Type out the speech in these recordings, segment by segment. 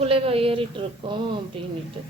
குலைவா ஏறிட்டு இருக்கோம் அப்படின்ட்டு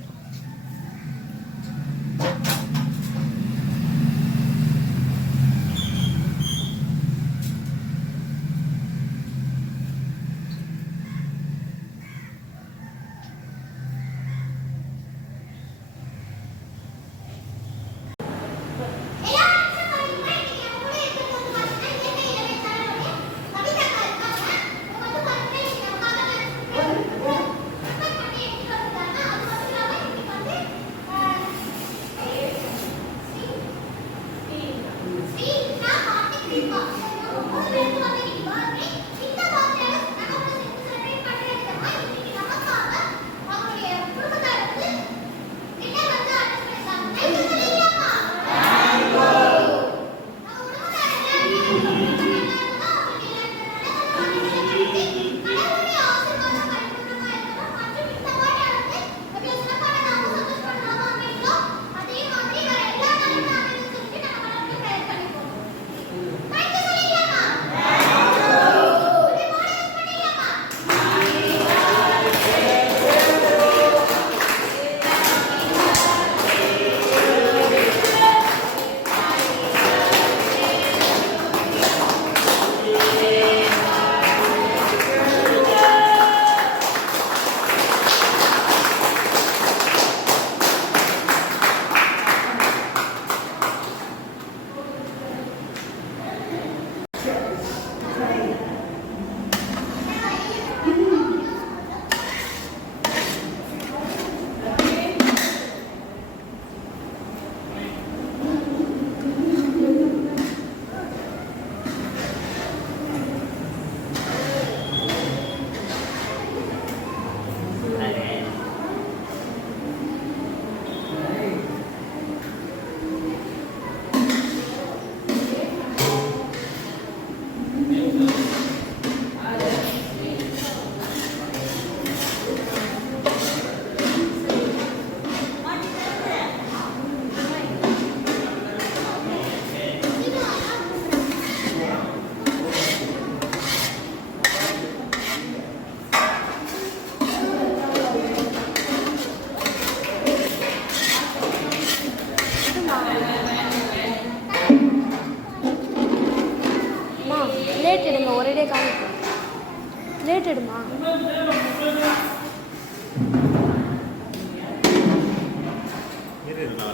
லேட் எடுமா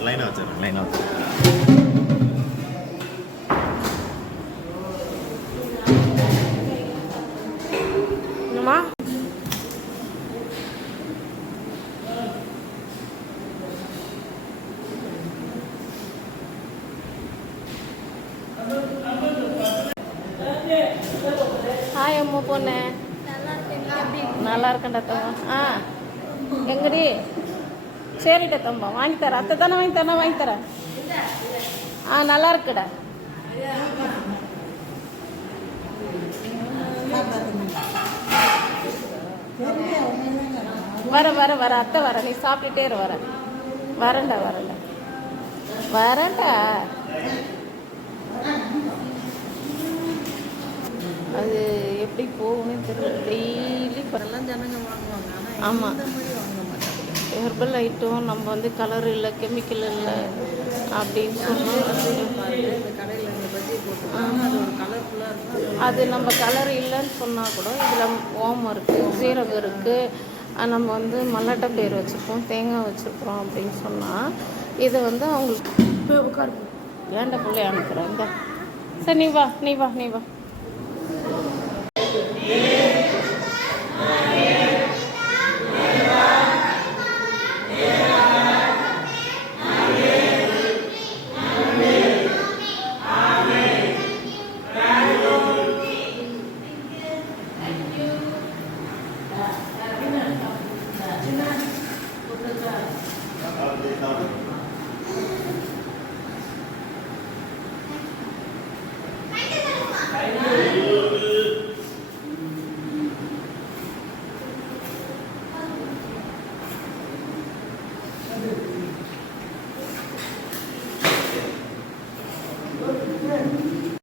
லைனாக வச்சுறேன் லைனாக பொண்ணு. நல்லா இருக்கேன்டா தம்பா ஆ எங்கடி? சரிடா தம்பா வாங்கி தரேன். அத்தை தானே வாங்கி தரேன் வாங்கி தரேன். ஆ நல்லா இருக்குடா வர வர வர அத்தை வர. நீ சாப்பிட்டுட்டே இரு வர. வரேன்டா வரேன்டா. வரேன்டா. அது எப்படி போகும்னு தெரியல. டெய்லி அதெல்லாம் ஜனங்க வாங்குவாங்க. ஆமாம் ஹெர்பல் ஐட்டம் நம்ம வந்து கலர் இல்லை கெமிக்கல் இல்லை அப்படின்னு சொல்லி அது நம்ம கலர் இல்லைன்னு சொன்னால் கூட இதில் ஓமம் இருக்குது சீரகம் இருக்குது நம்ம வந்து மல்லாட்டை பேர் வச்சுருக்கோம் தேங்காய் வச்சுருக்குறோம் அப்படின்னு சொன்னால் இதை வந்து அவங்களுக்கு ஏன்டா பிள்ளை அனுப்புகிறேன் இந்த. சரி நீ வா நீ வா நீ வா.